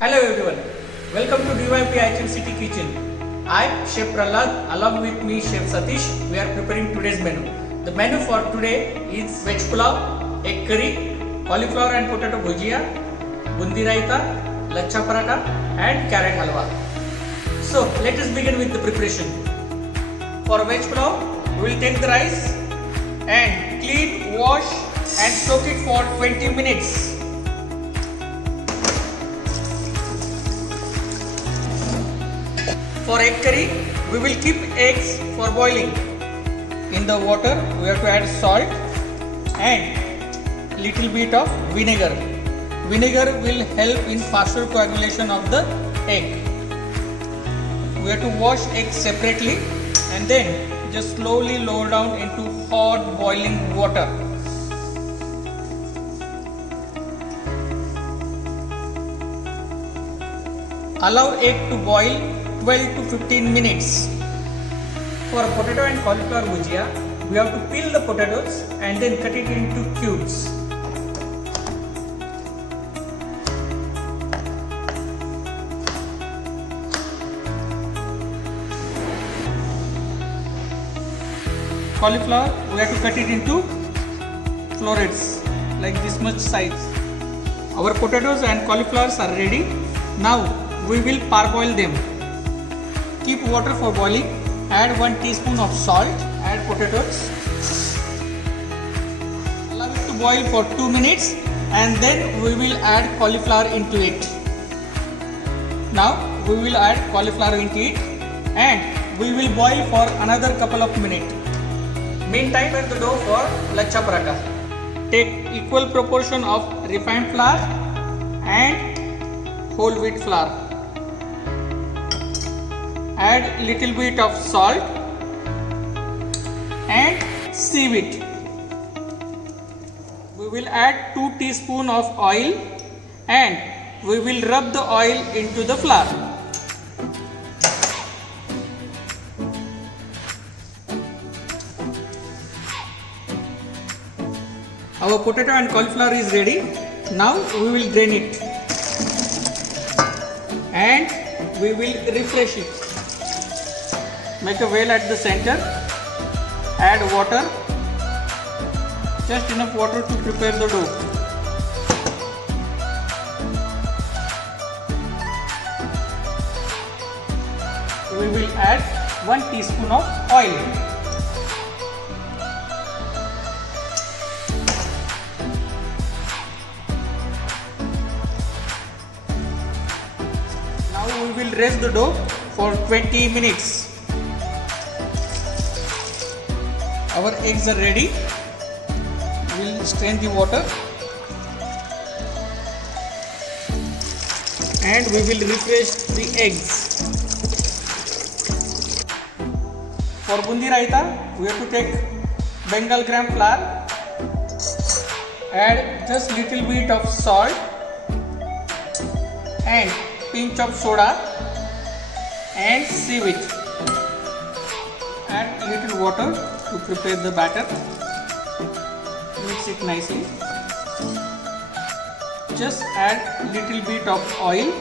Hello everyone, welcome to DYP HMCT Kitchen. I, Chef Prahlad, along with me Chef Satish, we are preparing today's menu. The menu for today is veg pulao, egg curry, cauliflower and potato bhujia, bundi raita, lachha paratha and carrot halwa. So let us begin with the preparation. For veg pulao, we will take the rice and clean, wash and soak it for 20 minutes. For egg curry, we will keep eggs for boiling. In the water, we have to add salt and little bit of vinegar. Vinegar will help in faster coagulation of the egg. We have to wash eggs separately and then just slowly lower down into hot boiling water. Allow egg to boil 12 to 15 minutes. For potato and cauliflower bhujia, we have to peel the potatoes and then cut it into cubes. Cauliflower, we have to cut it into florets like this much size. Our potatoes and cauliflowers are ready. Now we will parboil them. Keep water for boiling. Add 1 teaspoon of salt. Add potatoes. Allow it to boil for 2 minutes and then we will add cauliflower into it. Now we will add cauliflower into it and we will boil for another couple of minutes. Meantime, prepare the dough for lachha paratha. Take equal proportion of refined flour and whole wheat flour. Add little bit of salt and sieve it. We will add 2 teaspoons of oil and we will rub the oil into the flour. Our potato and cauliflower is ready. Now we will drain it and we will refresh it. Make a well at the center, add water, just enough water to prepare the dough. We will add 1 teaspoon of oil. Now we will rest the dough for 20 minutes. Our eggs are ready. We will strain the water and we will refresh the eggs. For bundi raita, we have to take Bengal gram flour, add just little bit of salt and pinch of soda and sieve it. Add little water to prepare the batter. Mix it nicely. Just add little bit of oil.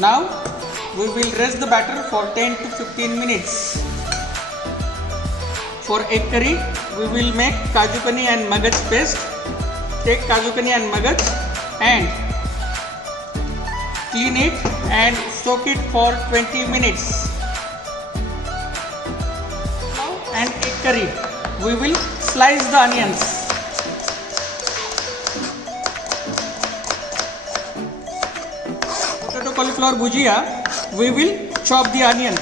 Now we will rest the batter for 10 to 15 minutes. For egg curry, we will make kaju kani and magaj paste. Take kaju kani and magaj and clean it and soak it for 20 minutes. And egg curry, we will slice the onions. Potato cauliflower bhujia, we will chop the onion.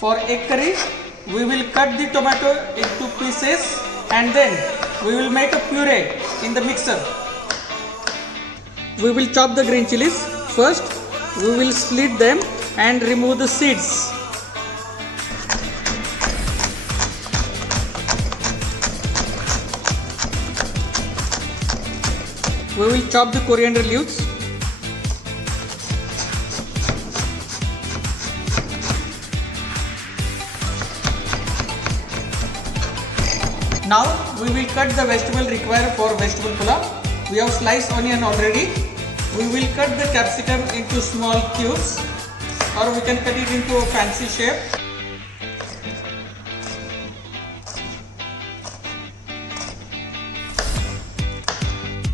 For egg curry, we will cut the tomato into pieces and then we will make a puree in the mixer. We will chop the green chilies. First, we will slit them and remove the seeds. We will chop the coriander leaves. Now we will cut the vegetable required for vegetable pulao. We have sliced onion already. We will cut the capsicum into small cubes, or we can cut it into a fancy shape.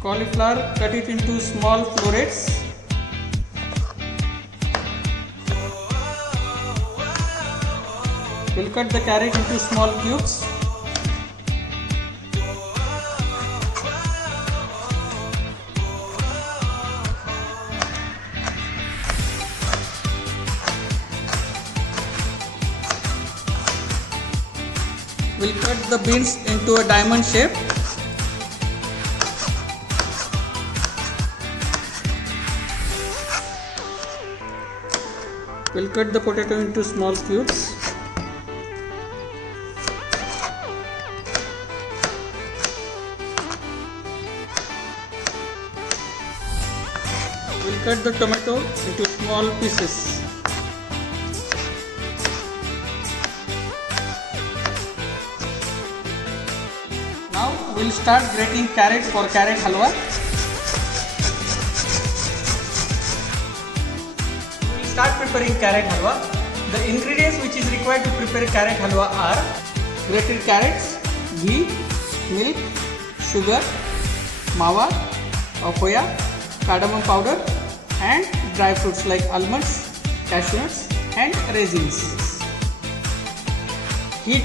Cauliflower, cut it into small florets. We'll cut the carrot into small cubes. We'll cut the beans into a diamond shape. We'll cut the potato into small cubes. We'll cut the tomato into small pieces. Now we'll start grating carrots for carrot halwa. We'll start preparing carrot halwa. The ingredients which is required to prepare carrot halwa are grated carrots, ghee, milk, sugar, mawa, khoya, cardamom powder and dry fruits like almonds, cashew nuts and raisins. Heat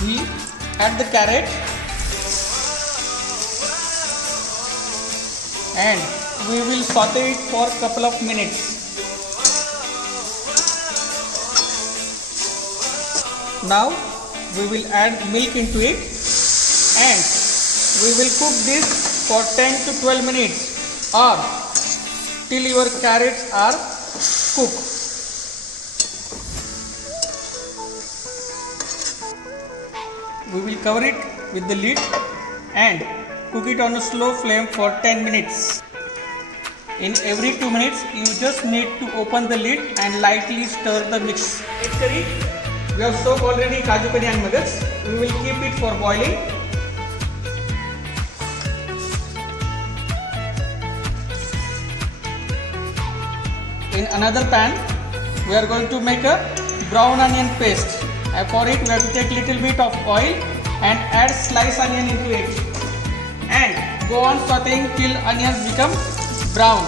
ghee, add the carrot and we will saute it for a couple of minutes. Now we will add milk into it and we will cook this for 10 to 12 minutes or till your carrots are cooked. We will cover it with the lid and cook it on a slow flame for 10 minutes. In every 2 minutes, you just need to open the lid and lightly stir the mix. Egg curry, we have soaked already kaju curry and nuggets. We will keep it for boiling. In another pan, we are going to make a brown onion paste. For it, we have to take little bit of oil and add sliced onion into it and go on sauteing till onions become brown.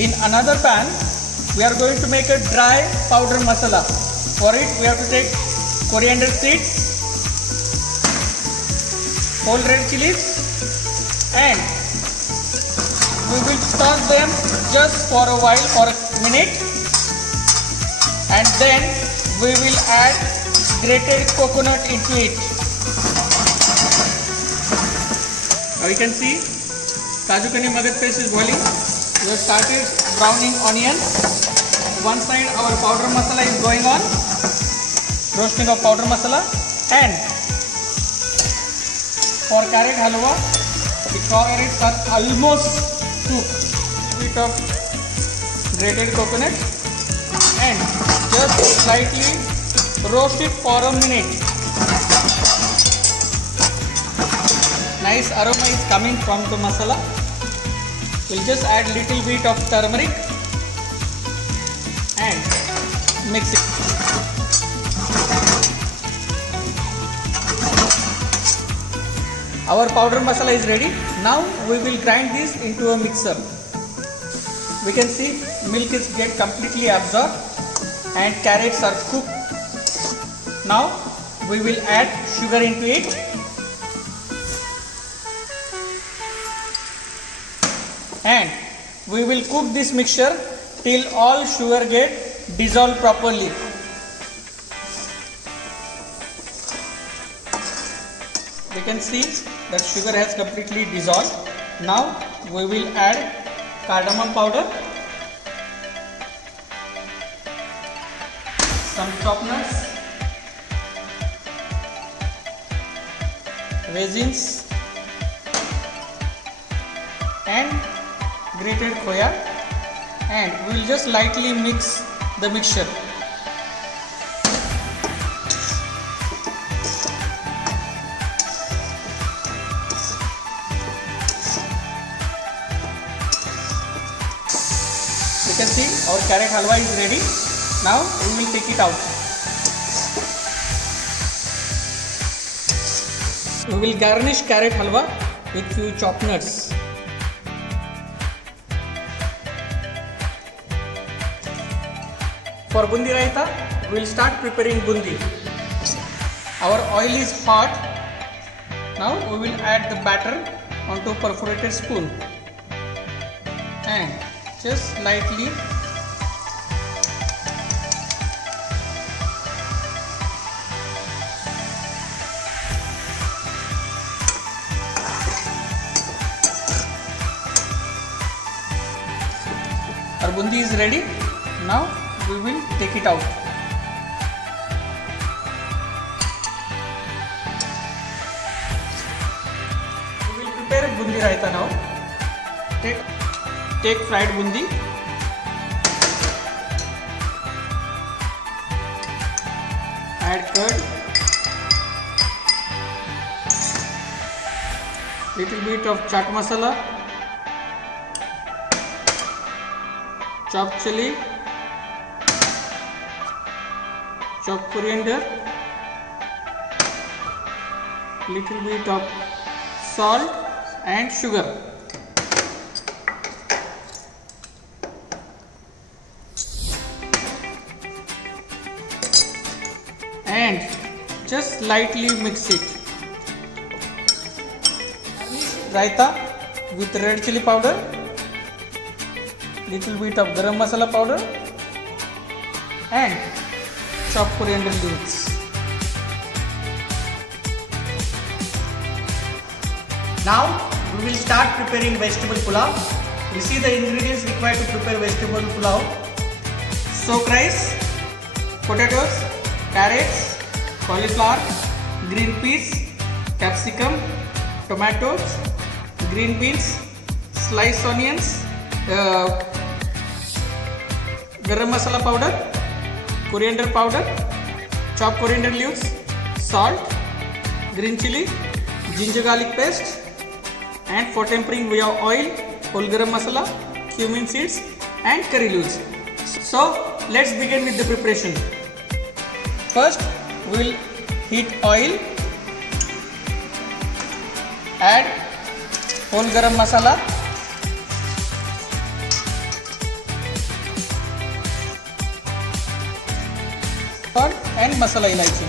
In another pan, we are going to make a dry powder masala. For it, we have to take coriander seeds, whole red chilies and we will stir them just for a while, for a minute, and then we will add grated coconut into it. Now you can see kaju curry magad paste is boiling. We have started browning onions. One side our powder masala is going on, roasting of powder masala, and for carrot halwa, the carrots are almost cooked. Bit of grated coconut and just slightly roast it for a minute. Nice aroma is coming from the masala. We'll just add little bit of turmeric and mix it. Our powder masala is ready. Now we will grind this into a mixer. We can see milk is get completely absorbed and carrots are cooked. Now we will add sugar into it and we will cook this mixture till all sugar get dissolved properly. We can see that sugar has completely dissolved. Now we will add cardamom powder, some chopped nuts, raisins and grated khoya, and we will just lightly mix the mixture. You can see our carrot halwa is ready. Now we will take it out. We will garnish carrot halwa with few chopped nuts. For bundi raita, we will start preparing bundi. Our oil is hot. Now we will add the batter onto perforated spoon and just lightly our bundi is ready. Now we will take it out. We will prepare bundi raita now. Take fried bundi, add curd, little bit of chaat masala, chopped chili, chopped coriander, little bit of salt and sugar. And just lightly mix it. Raita with red chili powder, little bit of garam masala powder and chopped coriander leaves. Now we will start preparing vegetable pulao. We see the ingredients required to prepare vegetable pulao: soak rice, potatoes, carrots, cauliflower, green peas, capsicum, tomatoes, green beans, sliced onions, garam masala powder, coriander powder, chopped coriander leaves, salt, green chili, ginger garlic paste, and for tempering we have oil, whole garam masala, cumin seeds and curry leaves. So let's begin with the preparation. First we will heat oil, add whole garam masala, and masala ilaichi.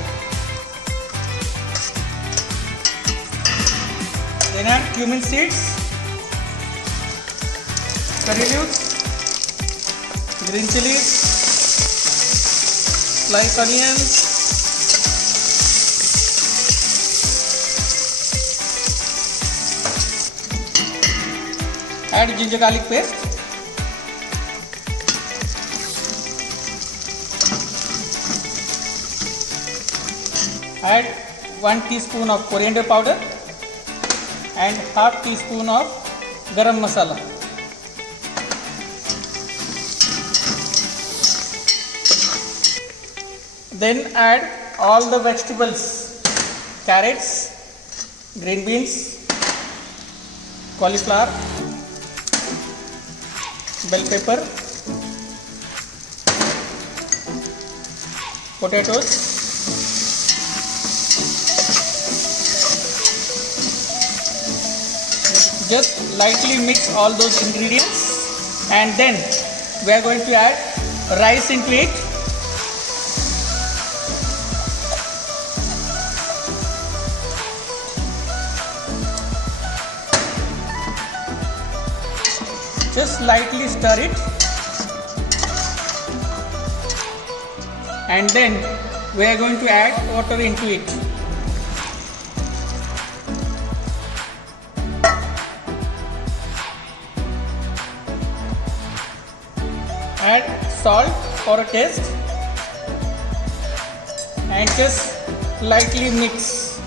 Then add cumin seeds, curry leaves, green chilies, sliced onions, add ginger garlic paste, add 1 teaspoon of coriander powder and half teaspoon of garam masala. Then add all the vegetables: carrots, green beans, cauliflower, bell pepper, potatoes, just lightly mix all those ingredients, and then we are going to add rice into it. Just lightly stir it, and then we are going to add water into it. Add salt for a taste and just lightly mix.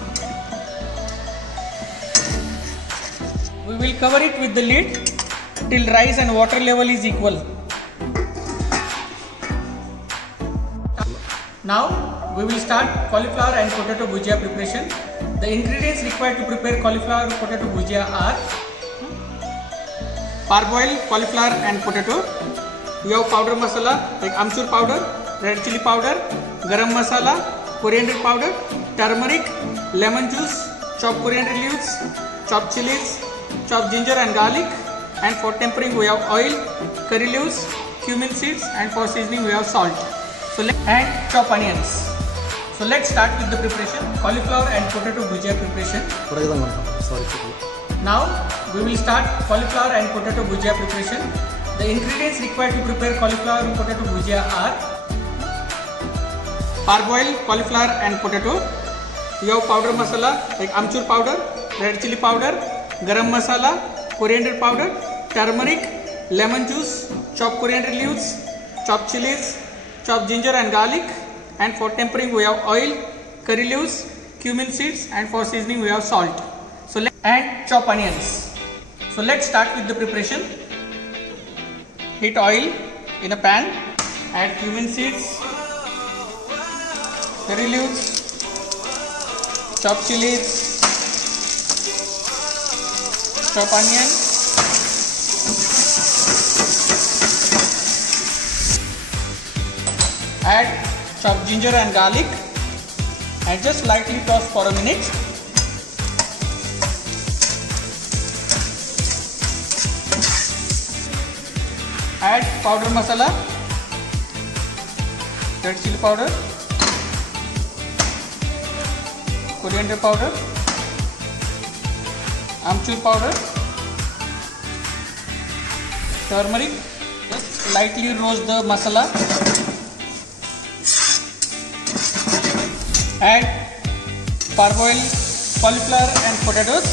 We will cover it with the lid till rice and water level is equal. Now we will start cauliflower and potato bhujia preparation. The ingredients required to prepare cauliflower potato bhujia are parboiled cauliflower and potato. We have powder masala like amchur powder, red chili powder, garam masala, coriander powder, turmeric, lemon juice, chopped coriander leaves, chopped chilies, chopped ginger and garlic, and for tempering we have oil, curry leaves, cumin seeds, and for seasoning we have salt. And chop onions. So let's start with the preparation. Cauliflower and potato bhujia preparation. Now we will start cauliflower and potato bhujia preparation. The ingredients required to prepare cauliflower and potato bhujia are parboiled cauliflower and potato. We have powder masala like amchur powder, red chili powder, garam masala, coriander powder, turmeric, lemon juice, chopped coriander leaves, chopped chilies, chopped ginger and garlic, and for tempering we have oil, curry leaves, cumin seeds, and for seasoning we have salt. And chop onions. So let's start with the preparation. Heat oil in a pan, add cumin seeds, curry leaves, chopped chilies, chop onion, add chopped ginger and garlic and just lightly toss for a minute. Add powder masala, red chili powder, coriander powder, amchur powder, turmeric. Just lightly roast the masala. Add parboiled cauliflower and potatoes.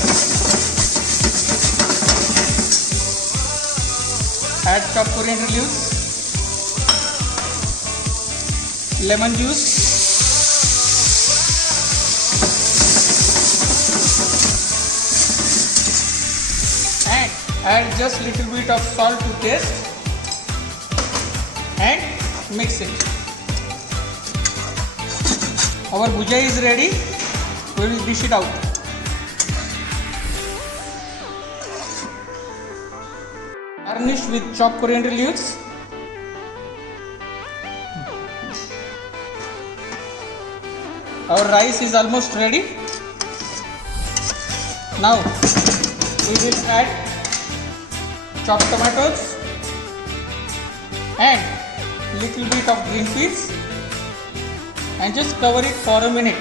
Add chopped coriander leaves, lemon juice, and add just little bit of salt to taste and mix it. Our bhujia is ready. We will dish it out. Garnish with chopped coriander leaves. Our rice is almost ready. Now we will add chopped tomatoes and little bit of green peas and just cover it for a minute.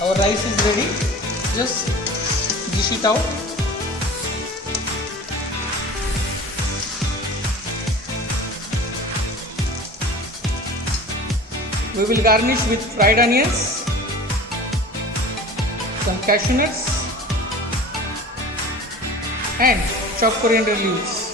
Our rice is ready. Just dish it out. We will garnish with fried onions, some cashew nuts, and chopped coriander leaves.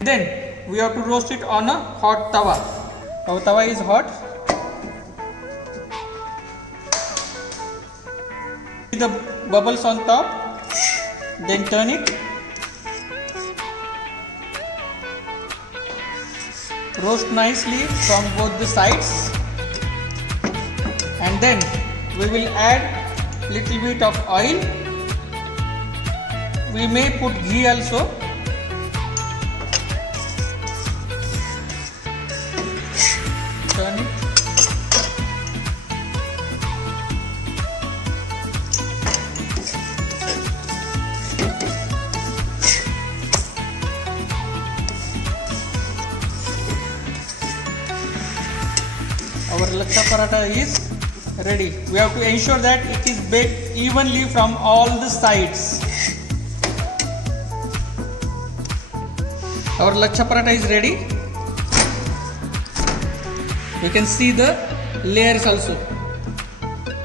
Then we have to roast it on a hot tawa. Our tawa is hot. See the bubbles on top. Then turn it. Roast nicely from both the sides. And then we will add little bit of oil. We may put ghee also. Turn it. Our lachha paratha is ready. We have to ensure that it is baked evenly from all the sides. Our lachha paratha is ready. You can see the layers also.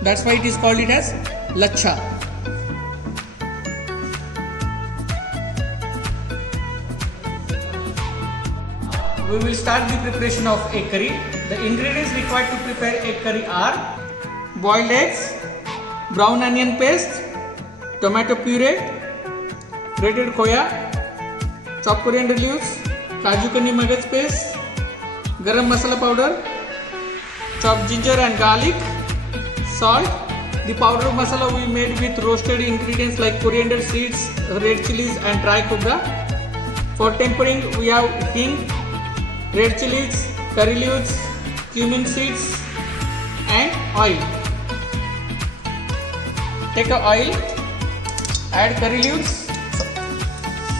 That's why it is called it as lachha. We will start the preparation of egg curry. The ingredients required to prepare egg curry are boiled eggs, brown onion paste, tomato puree, grated khoya, chopped coriander leaves, kaju kani magaz paste, garam masala powder, chopped ginger and garlic, salt. The powder masala we made with roasted ingredients like coriander seeds, red chilies and dry cobra. For tempering we have hing, red chilies, curry leaves, cumin seeds and oil. Take a oil, add curry leaves,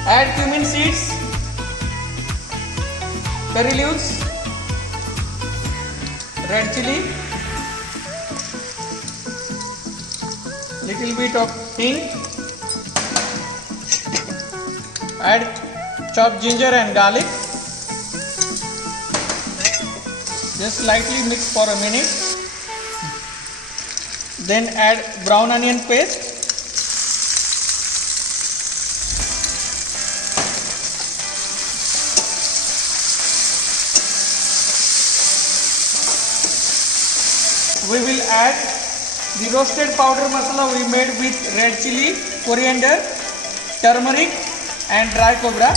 add cumin seeds, curry leaves, red chili, little bit of hing, add chopped ginger and garlic. Just lightly mix for a minute. Then add brown onion paste. We will add the roasted powder masala we made with red chili, coriander, turmeric and dry cobra.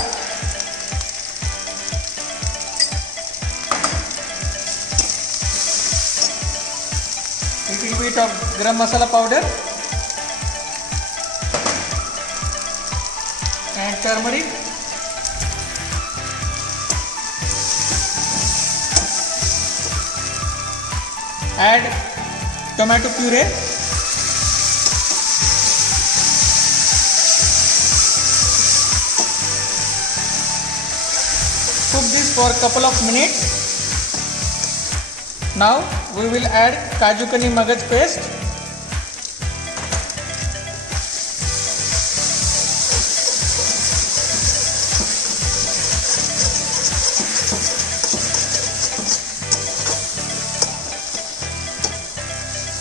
Little bit of garam masala powder and turmeric. Add tomato puree. Cook this for a couple of minutes. Now we will add kaju kani magaz paste.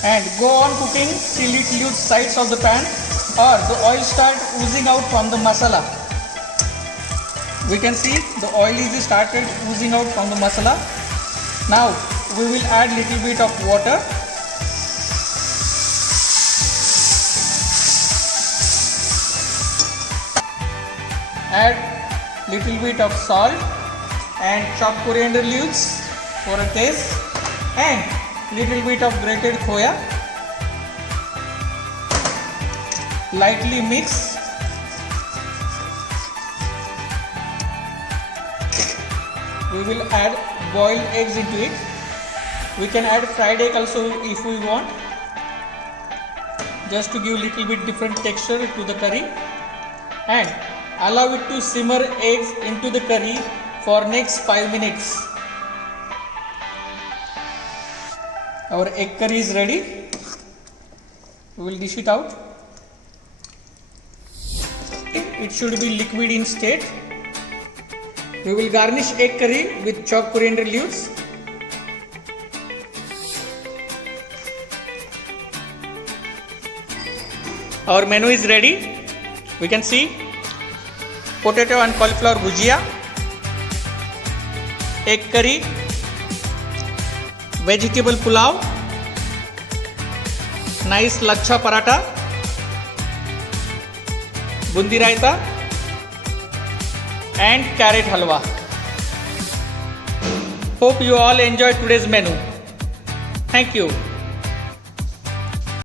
And go on cooking till it leaves sides of the pan or the oil start oozing out from the masala. We can see the oil is started oozing out from the masala. Now we will add little bit of water. Add little bit of salt and chopped coriander leaves for a taste and little bit of grated khoya. Lightly mix. We will add boiled eggs into it. We can add fried egg also if we want, just to give little bit different texture to the curry, and allow it to simmer eggs into the curry for next 5 minutes. Our egg curry is ready. We will dish it out. It should be liquid in state. We will garnish egg curry with chopped coriander leaves. Our menu is ready. We can see potato and cauliflower bhujia, egg curry, vegetable pulao, nice lachha paratha, bundi raita and carrot halwa. Hope you all enjoyed today's menu. Thank you.